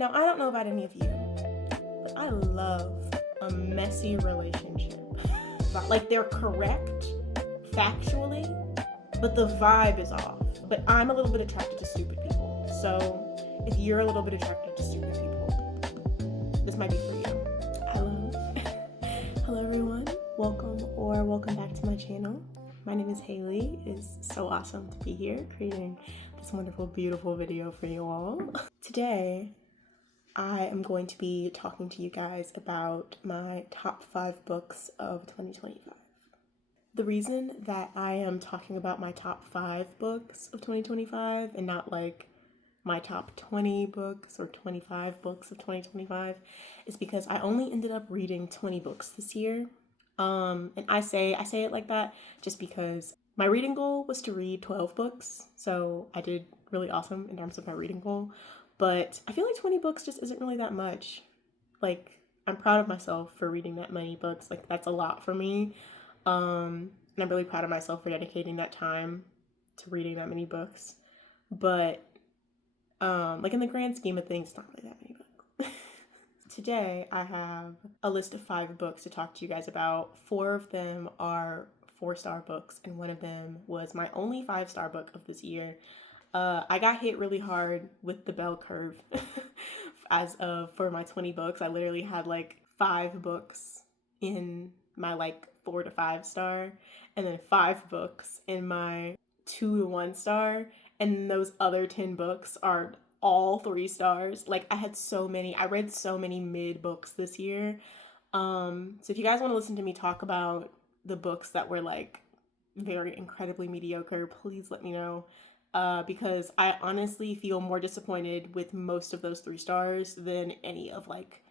Now, I don't know about any of you, but I love a messy relationship. Like, they're correct factually, but the vibe is off. But I'm a little bit attracted to stupid people. So, if you're a little bit attracted to stupid people, this might be for you. Hello. Hello, everyone. Welcome back to my channel. My name is Haley. It is so awesome to be here creating this wonderful, beautiful video for you all. Today, I am going to be talking to you guys about my top 5 books of 2025. The reason that I am talking about my top 5 books of 2025 and not like my top 20 books or 25 books of 2025 is because I only ended up reading 20 books this year. And I say it like that just because my reading goal was to read 12 books. So I did really awesome in terms of my reading goal. But I feel like 20 books just isn't really that much. Like, I'm proud of myself for reading that many books. Like, that's a lot for me. And I'm really proud of myself for dedicating that time to reading that many books. But, like, in the grand scheme of things, it's not really that many books. Today, I have a list of 5 books to talk to you guys about. 4 of them are 4-star books, and one of them was my only 5-star book of this year. I got hit really hard with the bell curve for my 20 books. I literally had like 5 books in my like 4 to 5 star, and then 5 books in my 2 to 1 star, and those other 10 books are all 3 stars. Like, I read so many mid books this year. So if you guys want to listen to me talk about the books that were like very incredibly mediocre, please let me know. Because I honestly feel more disappointed with most of those 3 stars than any of like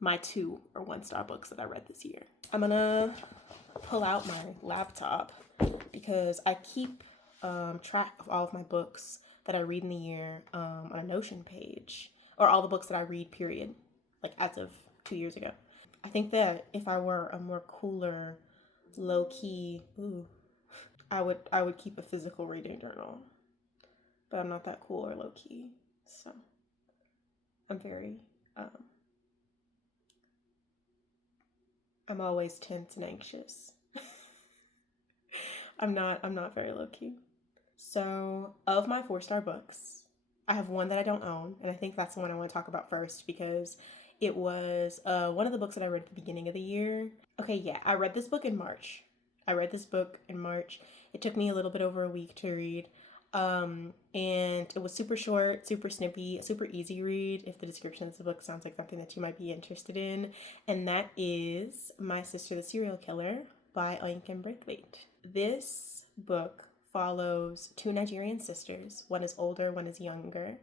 my 2 or 1-star books that I read this year. I'm gonna pull out my laptop because I keep track of all of my books that I read in the year on a Notion page, or all the books that I read, period, like as of 2 years ago. I think that if I were a more cooler, low-key, I would keep a physical reading journal. But I'm not that cool or low-key, so I'm very, I'm always tense and anxious. I'm not very low-key. So, of my 4-star books, I have one that I don't own, and I think that's the one I want to talk about first because it was one of the books that I read at the beginning of the year. Okay, yeah, I read this book in March. It took me a little bit over a week to read. And it was super short, super snippy, a super easy read if the description of the book sounds like something that you might be interested in. And that is My Sister the Serial Killer by Oyinkan Braithwaite. This book follows 2 Nigerian sisters. One is older, one is younger.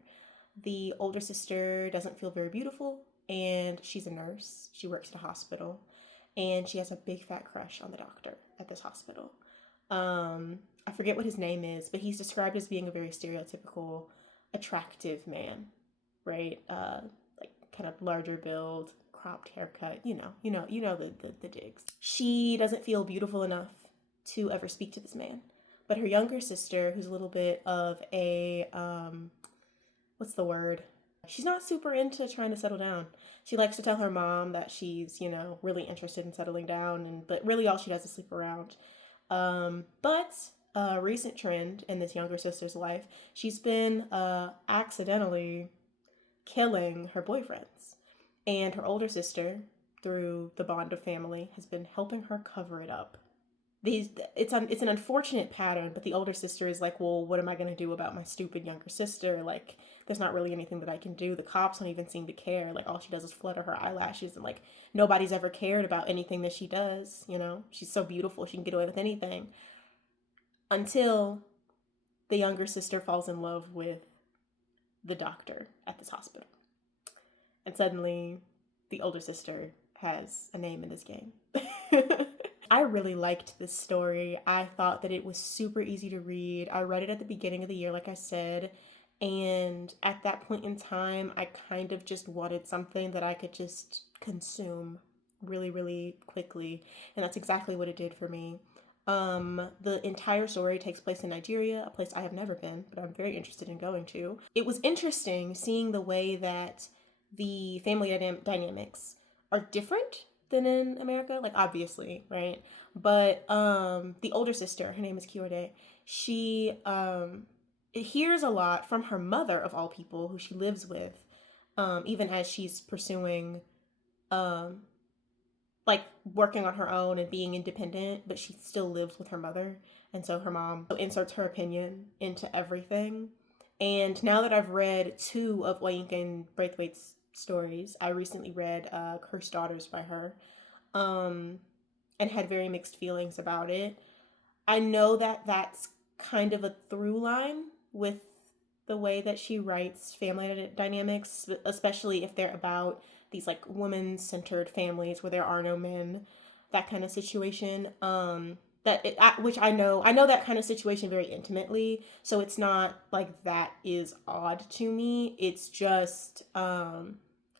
The older sister doesn't feel very beautiful, and she's a nurse. She works at a hospital, and she has a big fat crush on the doctor at this hospital. I forget what his name is, but he's described as being a very stereotypical, attractive man, right? Like kind of larger build, cropped haircut, you know the digs. She doesn't feel beautiful enough to ever speak to this man, but her younger sister, who's a little bit of a what's the word? She's not super into trying to settle down. She likes to tell her mom that she's, really interested in settling down, but really all she does is sleep around. But a recent trend in this younger sister's life, she's been accidentally killing her boyfriends. And her older sister, through the bond of family, has been helping her cover it up. It's an unfortunate pattern, but the older sister is like, well, what am I going to do about my stupid younger sister? Like, there's not really anything that I can do. The cops don't even seem to care. Like, all she does is flutter her eyelashes, and like, nobody's ever cared about anything that she does, She's so beautiful, she can get away with anything. Until the younger sister falls in love with the doctor at this hospital. And suddenly, the older sister has a name in this game. I really liked this story. I thought that it was super easy to read. I read it at the beginning of the year, like I said, and at that point in time, I kind of just wanted something that I could just consume really, really quickly, and that's exactly what it did for me. The entire story takes place in Nigeria, a place I have never been, but I'm very interested in going to. It was interesting seeing the way that the family dynamics are different than in America, like obviously, right? But the older sister, her name is Kiorde, she hears a lot from her mother of all people, who she lives with, even as she's pursuing um like working on her own and being independent, but she still lives with her mother. And so her mom inserts her opinion into everything. And now that I've read two of Oyinkan Braithwaite's stories, I recently read Cursed Daughters by her, um, and had very mixed feelings about it. I know that that's kind of a through line with the way that she writes family dynamics, especially if they're about these like women centered families where there are no men, that kind of situation. Which I know that kind of situation very intimately, so it's not like that is odd to me. It's just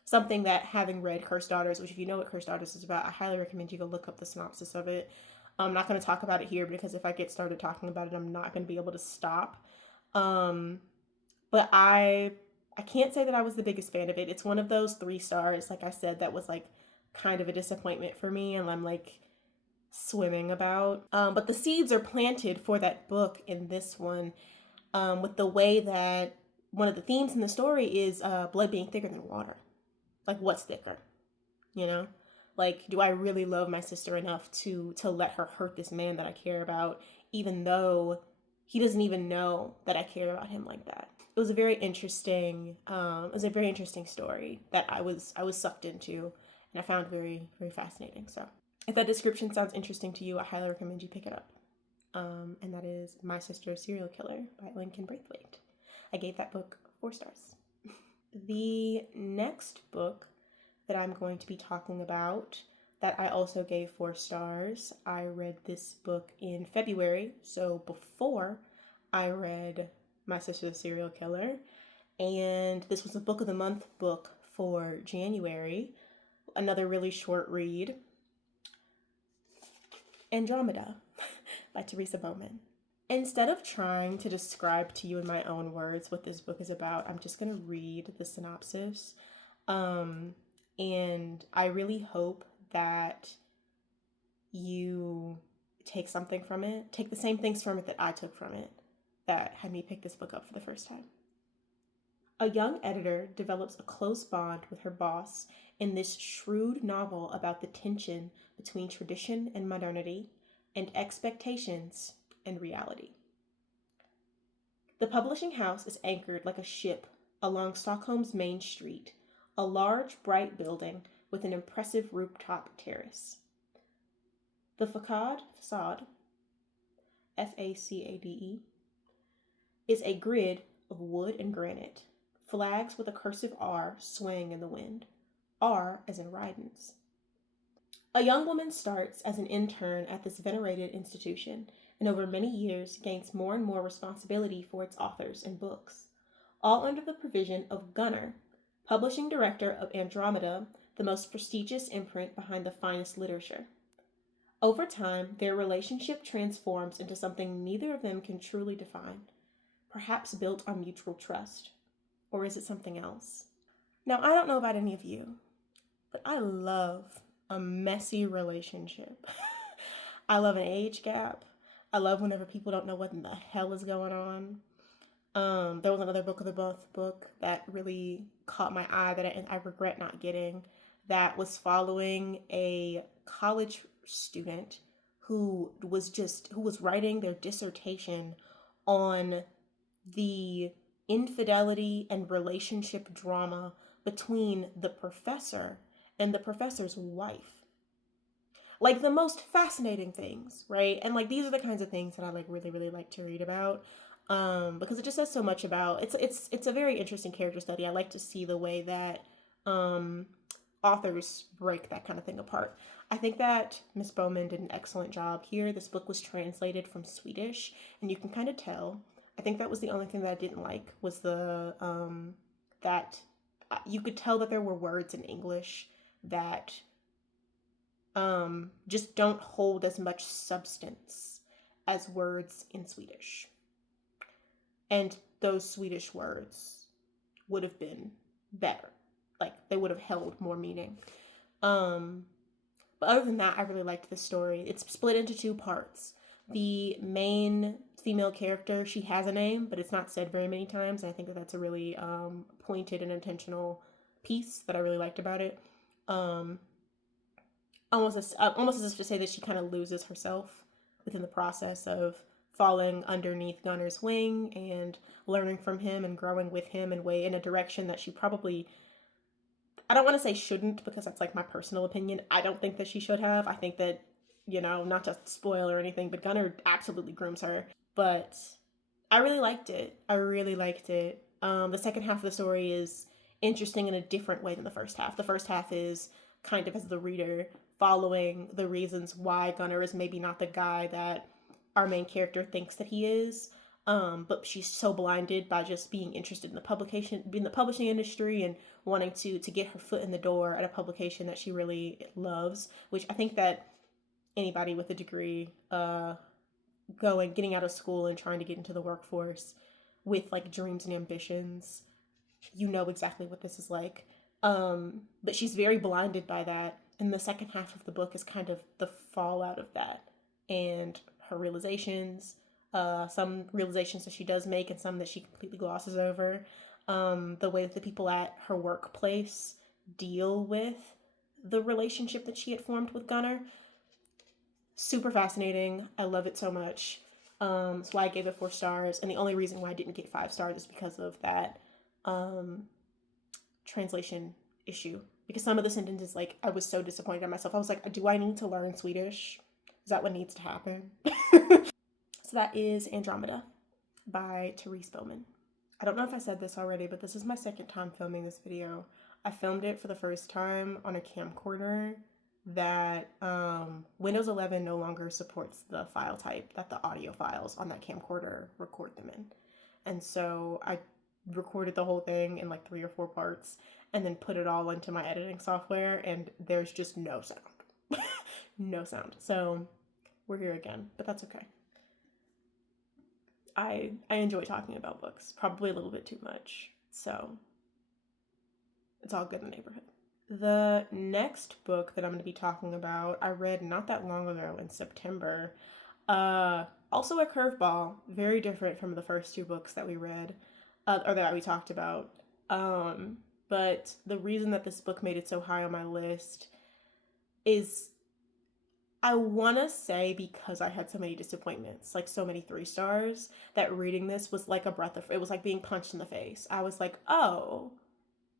something that, having read Cursed Daughters, which if you know what Cursed Daughters is about, I highly recommend you go look up the synopsis of it. I'm not going to talk about it here because if I get started talking about it, I'm not going to be able to stop. Um, but I can't say that I was the biggest fan of it. It's one of those 3 stars, like I said, that was like kind of a disappointment for me, and I'm like swimming about. But the seeds are planted for that book in this one, with the way that one of the themes in the story is blood being thicker than water. Like, what's thicker? You know? Like, do I really love my sister enough to let her hurt this man that I care about, even though he doesn't even know that I care about him like that? It was a very interesting story that I was sucked into, and I found very, very fascinating. So if that description sounds interesting to you, I highly recommend you pick it up. And that is My Sister's Serial Killer by Lincoln Braithwaite. I gave that book 4 stars. The next book that I'm going to be talking about, that I also gave 4 stars, I read this book in February, so before I read My Sister's Serial Killer, and this was a book of the month book for January. Another really short read, Andromeda by Teresa Bowman. Instead of trying to describe to you in my own words what this book is about, I'm just going to read the synopsis. And I really hope that you take something from it. Take the same things from it that I took from it, that had me pick this book up for the first time. A young editor develops a close bond with her boss in this shrewd novel about the tension between tradition and modernity, and expectations and reality. The publishing house is anchored like a ship along Stockholm's main street, a large, bright building with an impressive rooftop terrace. The facade, F-A-C-A-D-E, is a grid of wood and granite. Flags with a cursive R swaying in the wind. R as in Rydens. A young woman starts as an intern at this venerated institution, and over many years gains more and more responsibility for its authors and books, all under the provision of Gunnar, publishing director of Andromeda, the most prestigious imprint behind the finest literature. Over time, their relationship transforms into something neither of them can truly define, perhaps built on mutual trust. Or is it something else? Now, I don't know about any of you, but I love a messy relationship. I love an age gap. I love whenever people don't know what in the hell is going on. There was another book of the month book that really caught my eye that I regret not getting, that was following a college student who was writing their dissertation on the infidelity and relationship drama between the professor and the professor's wife. Like, the most fascinating things, right? And like, these are the kinds of things that I like really, really like to read about, because it just says so much about it's a very interesting character study. I like to see the way that authors break that kind of thing apart. I think that Miss Bowman did an excellent job here. This book was translated from Swedish, and you can kind of tell. I think that was the only thing that I didn't like, was the that you could tell that there were words in English that just don't hold as much substance as words in Swedish. And those Swedish words would have been better, like they would have held more meaning. But other than that, I really liked this story. It's split into two parts. The main female character, she has a name, but it's not said very many times. And I think that that's a really pointed and intentional piece that I really liked about it. Almost as if to say that she kind of loses herself within the process of falling underneath Gunner's wing and learning from him and growing with him in a direction that she probably, I don't want to say shouldn't, because that's like my personal opinion. I don't think that she should have. I think that, not to spoil or anything, but Gunner absolutely grooms her. But I really liked it. The second half of the story is interesting in a different way than the first half. The first half is kind of, as the reader, following the reasons why Gunner is maybe not the guy that our main character thinks that he is. But she's so blinded by just being interested in the publishing industry and wanting to get her foot in the door at a publication that she really loves, which I think that anybody with a degree, getting out of school and trying to get into the workforce with like dreams and ambitions, exactly what this is like. But she's very blinded by that. And the second half of the book is kind of the fallout of that and her realizations, some realizations that she does make and some that she completely glosses over. The way that the people at her workplace deal with the relationship that she had formed with Gunner. Super fascinating. I love it so much. That's why I gave it 4 stars. And the only reason why I didn't get 5 stars is because of that translation issue. Because some of the sentences, like, I was so disappointed in myself. I was like, do I need to learn Swedish? Is that what needs to happen? So that is Andromeda by Therese Bowman. I don't know if I said this already, but this is my second time filming this video. I filmed it for the first time on a camcorder that Windows 11 no longer supports the file type that the audio files on that camcorder record them in. And so I recorded the whole thing in like 3 or 4 parts and then put it all into my editing software, and there's just no sound. No sound. So we're here again, but that's okay. I enjoy talking about books, probably a little bit too much, so it's all good in the neighborhood. The next book that I'm going to be talking about, I read not that long ago in September. Also a curveball, very different from the first 2 books that we read, or that we talked about. But the reason that this book made it so high on my list is, I want to say, because I had so many disappointments, like so many 3 stars, that reading this was like it was like being punched in the face. I was like, oh,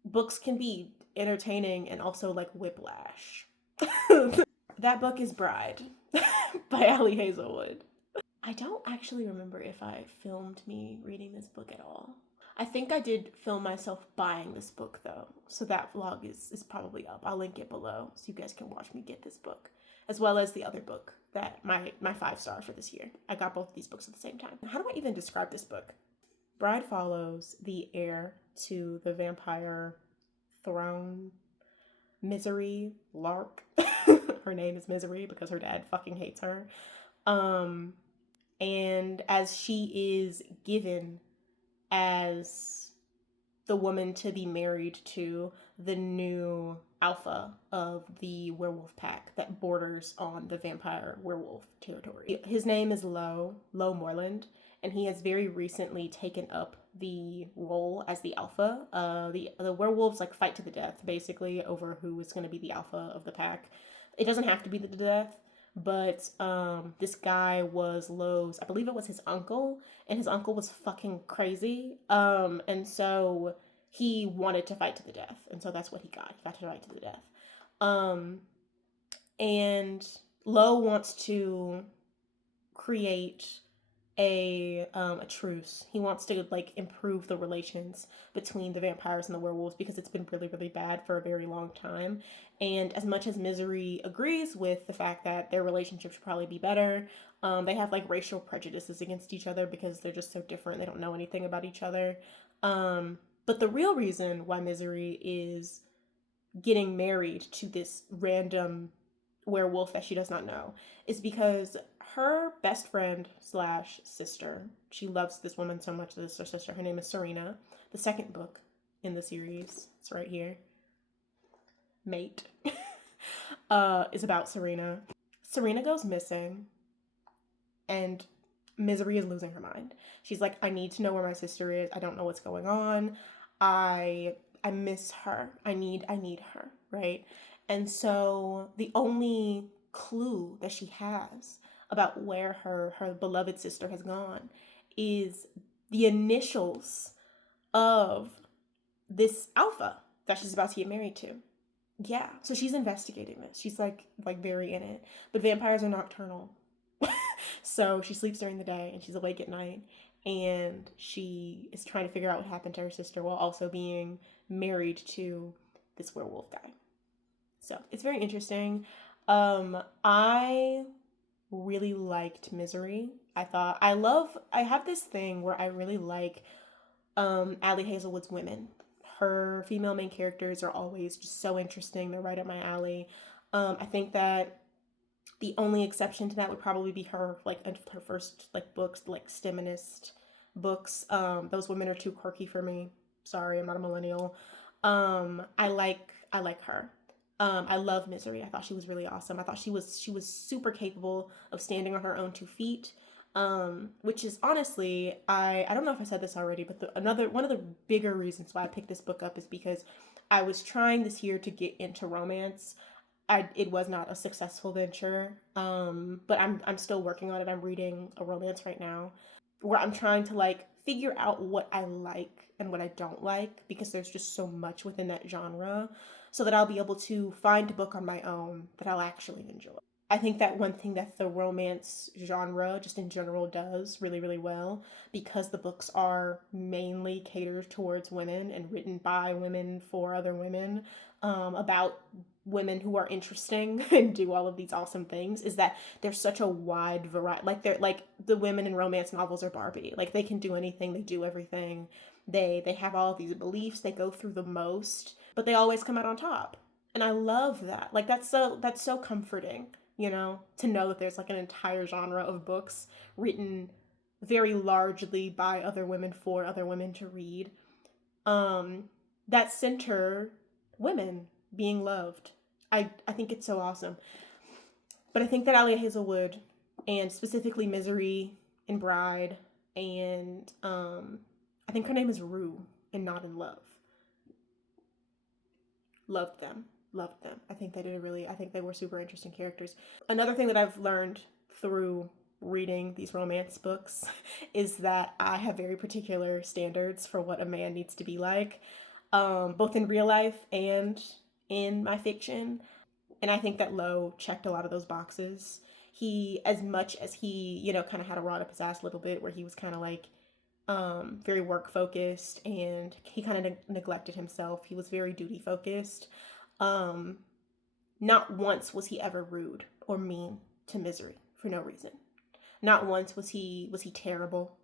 books can be entertaining and also like whiplash. That book is Bride by Ali Hazelwood. I don't actually remember if I filmed me reading this book at all. I think I did film myself buying this book though, so that vlog is probably up. I'll link it below so you guys can watch me get this book, as well as the other book that my 5 star for this year. I got both of these books at the same time. How do I even describe this book? Bride follows the heir to the vampire throne, Misery Lark. Her name is Misery because her dad fucking hates her. And as she is given as the woman to be married to the new alpha of the werewolf pack that borders on the vampire werewolf territory. His name is Lo Moreland, and he has very recently taken up the role as the alpha. The werewolves like fight to the death basically over who is going to be the alpha of the pack. It doesn't have to be the death, but this guy was Lo's, I believe it was his uncle, and his uncle was fucking crazy. And so he wanted to fight to the death, and so that's what he got. He got to fight to the death. And Lo wants to create a truce. He wants to like improve the relations between the vampires and the werewolves because it's been really, really bad for a very long time. And as much as Misery agrees with the fact that their relationship should probably be better, they have like racial prejudices against each other because they're just so different. They don't know anything about each other. But the real reason why Misery is getting married to this random werewolf that she does not know is because her best friend / sister, she loves this woman so much, this is her sister, her name is Serena. The second book in the series, it's right here. Mate, is about Serena. Serena goes missing, and Misery is losing her mind. She's like, I need to know where my sister is. I don't know what's going on. I miss her. I need her, right? And so the only clue that she has about where her beloved sister has gone is the initials of this alpha that she's about to get married to. Yeah, so she's investigating this. She's like very in it. But vampires are nocturnal. So she sleeps during the day and she's awake at night, and she is trying to figure out what happened to her sister while also being married to this werewolf guy. So it's very interesting. I really liked Misery. I have this thing where I really like Ali Hazelwood's women. Her female main characters are always just so interesting. They're right up my alley. I think that the only exception to that would probably be her her first books, like STEMinist books. Those women are too quirky for me. Sorry, I'm not a millennial. I like her. I love Misery. I thought she was really awesome. I thought she was super capable of standing on her own 2 feet. Which is honestly, I don't know if I said this already, but one of the bigger reasons why I picked this book up is because I was trying this year to get into romance. It was not a successful venture, but I'm still working on it. I'm reading a romance right now where I'm trying to figure out what I like and what I don't like, because there's just so much within that genre, so that I'll be able to find a book on my own that I'll actually enjoy. I think that one thing that the romance genre just in general does really, really well, because the books are mainly catered towards women and written by women for other women, about women who are interesting and do all of these awesome things, is that there's such a wide variety. They're the women in romance novels are Barbie. They can do anything, they do everything. They have all of these beliefs, they go through the most, but they always come out on top. And I love that. That's so comforting, to know that there's an entire genre of books written very largely by other women for other women to read, that center women being loved. I think it's so awesome. But I think that Ali Hazelwood, and specifically Misery and Bride, and I think her name is Rue in Not in Love. Loved them. I think they were super interesting characters. Another thing that I've learned through reading these romance books is that I have very particular standards for what a man needs to be like, both in real life and in my fiction. And I think that Lowe checked a lot of those boxes. He, as much as he, kind of had a rod up his ass a little bit, where he was kind of very work focused, and he kind of neglected himself. He was very duty focused. Not once was he ever rude or mean to Misery for no reason. Not once was he terrible.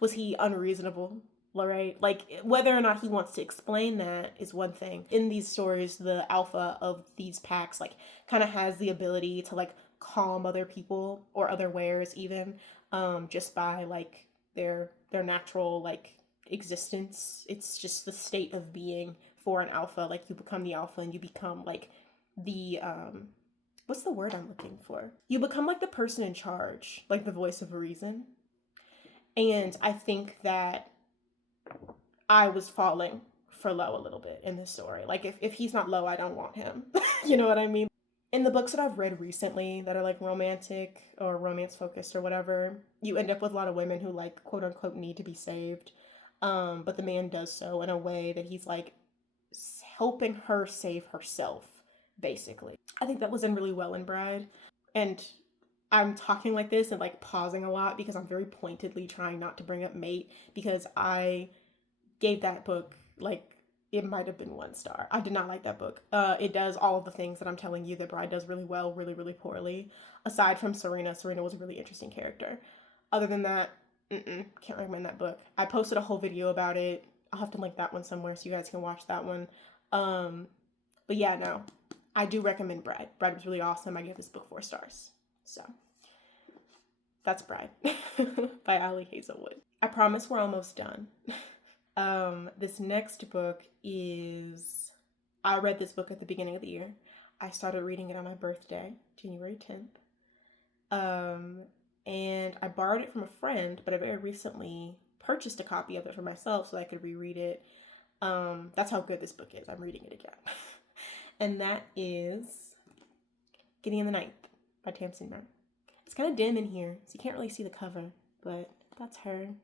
Was he unreasonable? Right? Whether or not he wants to explain that is one thing. In these stories, the alpha of these packs kind of has the ability to calm other people or other wares even, just by their natural existence. It's just the state of being for an alpha. You become the alpha and you become the what's the word I'm looking for? You become the person in charge, the voice of reason. And I think that I was falling for Lowe a little bit in this story. If he's not Lowe, I don't want him. You know what I mean? In the books that I've read recently that are romantic or romance focused or whatever, you end up with a lot of women who quote unquote need to be saved. But the man does so in a way that he's helping her save herself, basically. I think that was in really well in Bride. And I'm talking like this and pausing a lot because I'm very pointedly trying not to bring up Mate, because I gave that book it might have been 1 star. I did not like that book. It does all of the things that I'm telling you that Bride does really well, really, really poorly. Aside from Serena was a really interesting character. Other than that, can't recommend that book. I posted a whole video about it. I'll have to link that one somewhere so you guys can watch that one. But yeah, no, I do recommend Bride. Bride was really awesome. I gave this book 4 stars. So that's Bride by Ali Hazelwood. I promise we're almost done. This next book is I read this book at the beginning of the year. I started reading it on my birthday, January 10th. And I borrowed it from a friend, but I very recently purchased a copy of it for myself so I could reread it. That's how good this book is. I'm reading it again. And that is Gideon the Ninth by Tamsin Muir. It's kind of dim in here, so you can't really see the cover, but that's her in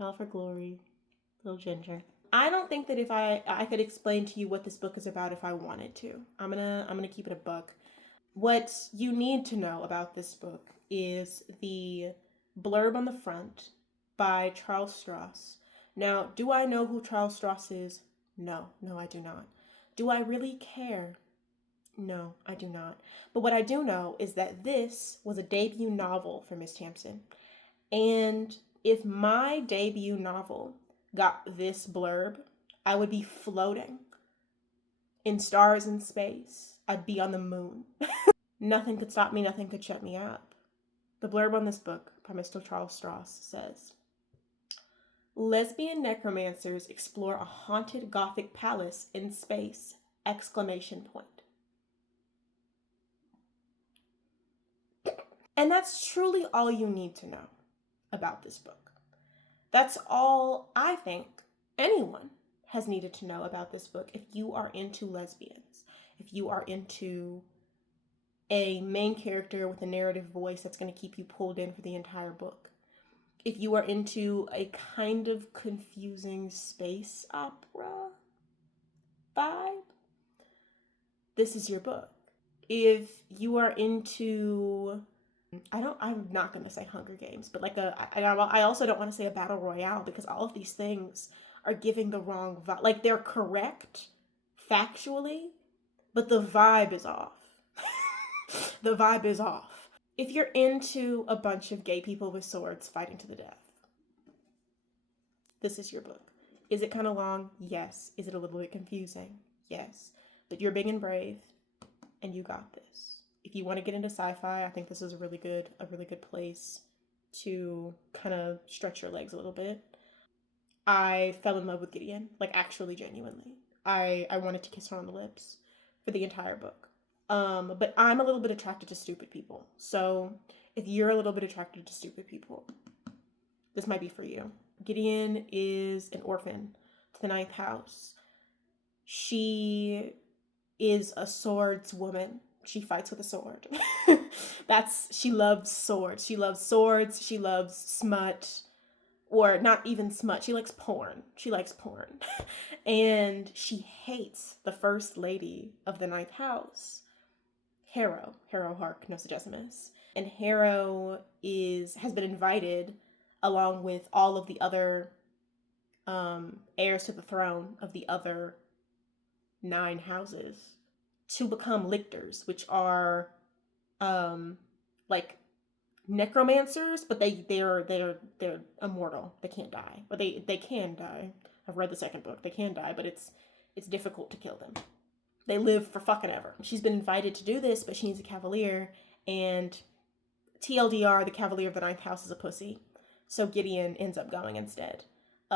all of her glory, little Ginger. I don't think that if I could explain to you what this book is about if I wanted to. I'm gonna keep it a buck. What you need to know about this book is the blurb on the front by Charles Stross. Now, do I know who Charles Stross is? No, I do not. Do I really care? No, I do not. But what I do know is that this was a debut novel for Miss Tamsin. And if my debut novel got this blurb, I would be floating in stars in space. I'd be on the moon. Nothing could stop me, nothing could shut me up. The blurb on this book by Mr. Charles Stross says, lesbian necromancers explore a haunted Gothic palace in space! Exclamation point. And that's truly all you need to know about this book. That's all I think anyone has needed to know about this book if you are into lesbians, if you are into a main character with a narrative voice that's going to keep you pulled in for the entire book. If you are into a kind of confusing space opera vibe, this is your book. If you are into, I'm not going to say Hunger Games, but I also don't want to say a battle royale because all of these things are giving the wrong vibe. Like, they're correct factually, but the vibe is off. The vibe is off. If you're into a bunch of gay people with swords fighting to the death, this is your book. Is it kind of long? Yes. Is it a little bit confusing? Yes. But you're big and brave, and you got this. If you want to get into sci-fi, I think this is a really good place to kind of stretch your legs a little bit. I fell in love with Gideon, like actually genuinely. I wanted to kiss her on the lips for the entire book. But I'm a little bit attracted to stupid people. So if you're a little bit attracted to stupid people, this might be for you. Gideon is an orphan to the ninth house. She is a swords woman. She fights with a sword. She loves swords. She loves swords. She loves smut. Or not even smut. She likes porn. And she hates the first lady of the ninth house, Harrow Harkness. And Harrow has been invited along with all of the other heirs to the throne of the other 9 houses to become lictors, which are like necromancers, but they're immortal. They can't die, but they can die. I've read the second book. They can die, but it's difficult to kill them. They live for fucking ever. She's been invited to do this, but she needs a cavalier, and TLDR, the cavalier of the ninth house is a pussy. So Gideon ends up going instead.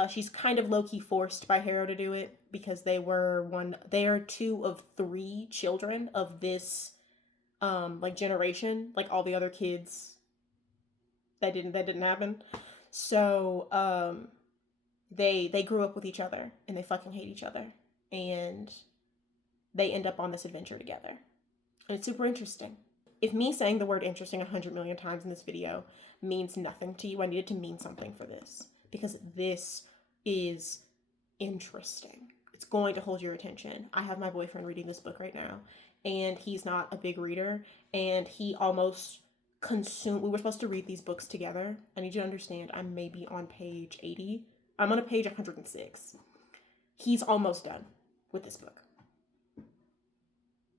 She's kind of low-key forced by Harrow to do it because they are 2 of 3 children of this generation. Like all the other kids that didn't happen. So they grew up with each other and they fucking hate each other. And they end up on this adventure together. And it's super interesting. If me saying the word interesting 100 million times in this video means nothing to you, I needed to mean something for this. Because this is interesting. It's going to hold your attention. I have my boyfriend reading this book right now, and he's not a big reader, and he almost consumed. We were supposed to read these books together. I need you to understand, I'm maybe on page 80. I'm on page 106. He's almost done with this book.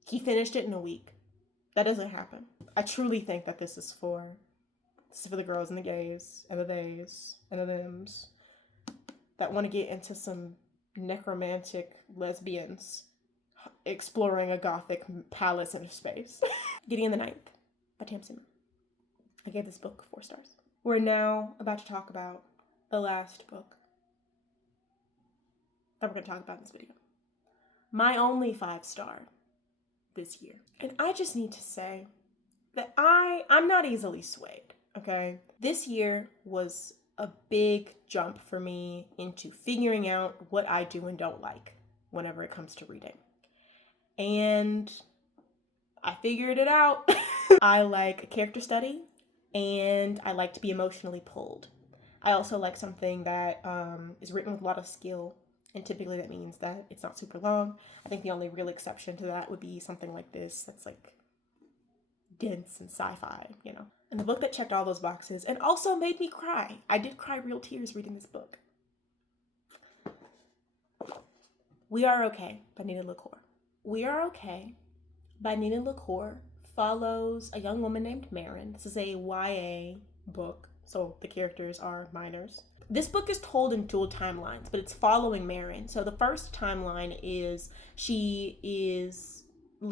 He finished it in a week. That doesn't happen. I truly think that this is for the girls and the gays and the theys and the thems that want to get into some necromantic lesbians exploring a Gothic palace in space. Gideon the Ninth by Tamsin Muir. I gave this book 4 stars. We're now about to talk about the last book that we're going to talk about in this video. My only 5-star this year. And I just need to say that I'm not easily swayed, okay? This year was a big jump for me into figuring out what I do and don't like whenever it comes to reading. And I figured it out. I like a character study, and I like to be emotionally pulled. I also like something that is written with a lot of skill, and typically that means that it's not super long. I think the only real exception to that would be something like this that's like dense and sci-fi, you know. And the book that checked all those boxes and also made me cry. I did cry real tears reading this book. We Are Okay by Nina LaCour. We Are Okay by Nina LaCour follows a young woman named Marin. This is a YA book, so the characters are minors. This book is told in dual timelines, but it's following Marin. So the first timeline is she is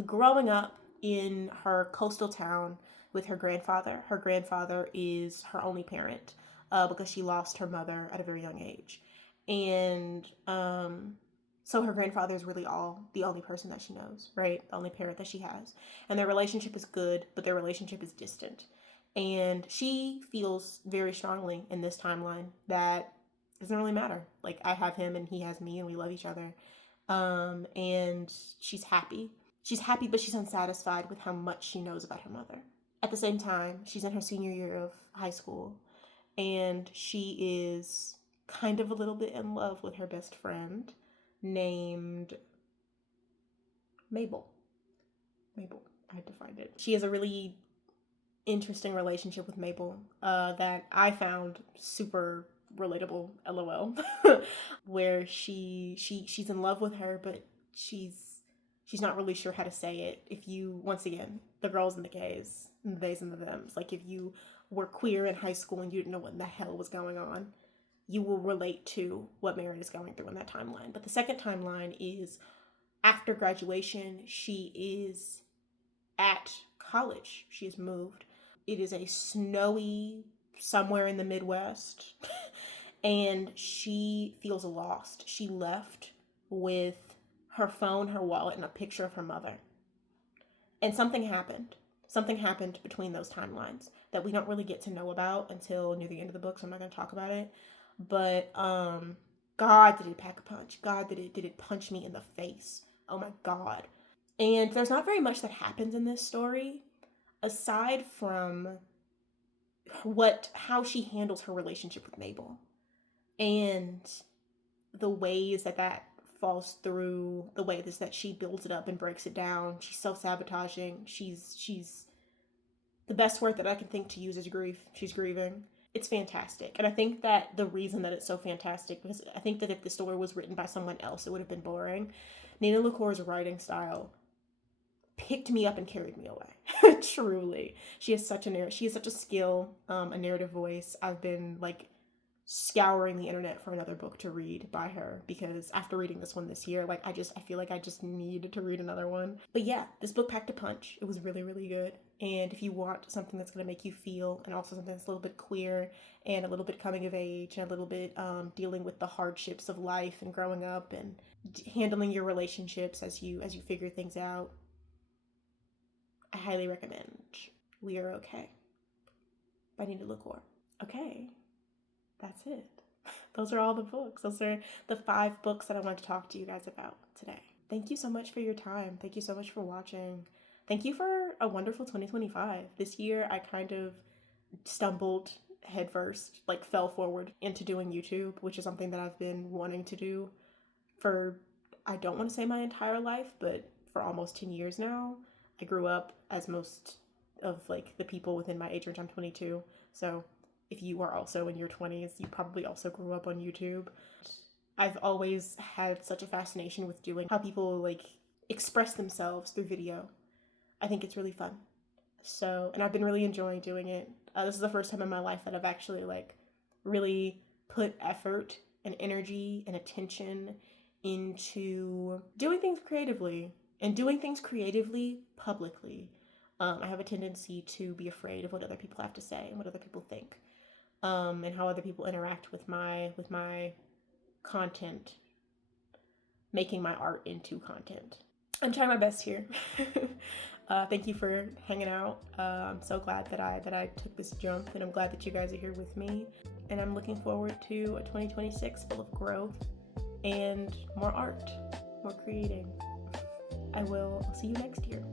growing up in her coastal town with her grandfather. Her grandfather is her only parent because she lost her mother at a very young age. And so her grandfather is really the only person that she knows, right? The only parent that she has. And their relationship is good, but their relationship is distant. And she feels very strongly in this timeline that it doesn't really matter. Like, I have him and he has me and we love each other. And she's happy. She's happy, but she's unsatisfied with how much she knows about her mother. At the same time, she's in her senior year of high school, and she is kind of a little bit in love with her best friend named Mabel. Mabel, I had to find it. She has a really interesting relationship with Mabel that I found super relatable, LOL, where she's in love with her, but she's not really sure how to say it. If you, once again, the girls and the gays, and the theys and the thems, like if you were queer in high school and you didn't know what in the hell was going on, you will relate to what Marin is going through in that timeline. But the second timeline is after graduation, she is at college. She has moved. It is a snowy somewhere in the Midwest, and she feels lost. She left with her phone, her wallet, and a picture of her mother. And something happened. Something happened between those timelines that we don't really get to know about until near the end of the book, so I'm not going to talk about it. But God, did it pack a punch. God, did it punch me in the face. Oh my God. And there's not very much that happens in this story aside from how she handles her relationship with Mabel and the ways that falls through, the way that she builds it up and breaks it down. She's self-sabotaging. She's the best word that I can think to use is grief. She's grieving. It's fantastic. And I think that the reason that it's so fantastic, because I think that if the story was written by someone else, it would have been boring. Nina LaCour's writing style picked me up and carried me away. Truly. She has such a skill, a narrative voice. I've been like scouring the internet for another book to read by her because after reading this one this year, like I feel like I just need to read another one. But yeah, this book packed a punch. It was really, really good. And if you want something that's going to make you feel, and also something that's a little bit queer and a little bit coming of age and a little bit dealing with the hardships of life and growing up and handling your relationships as you figure things out, I highly recommend We Are Okay by Nina LaCour. Okay, that's it. Those are all the books. Those are the 5 books that I wanted to talk to you guys about today. Thank you so much for your time. Thank you so much for watching. Thank you for a wonderful 2025. This year, I kind of stumbled headfirst, like fell forward into doing YouTube, which is something that I've been wanting to do for, I don't want to say my entire life, but for almost 10 years now. I grew up as most of like the people within my age range. I'm 22, so if you are also in your 20s, you probably also grew up on YouTube. I've always had such a fascination with doing how people like express themselves through video. I think it's really fun. So, and I've been really enjoying doing it. This is the first time in my life that I've actually like really put effort and energy and attention into doing things creatively and doing things creatively publicly. I have a tendency to be afraid of what other people have to say and what other people think, and how other people interact with my content. making my art into content. I'm trying my best here. Thank you for hanging out. I'm so glad that I took this jump, and I'm glad that you guys are here with me. And I'm looking forward to a 2026 full of growth and more art, more creating. I'll see you next year.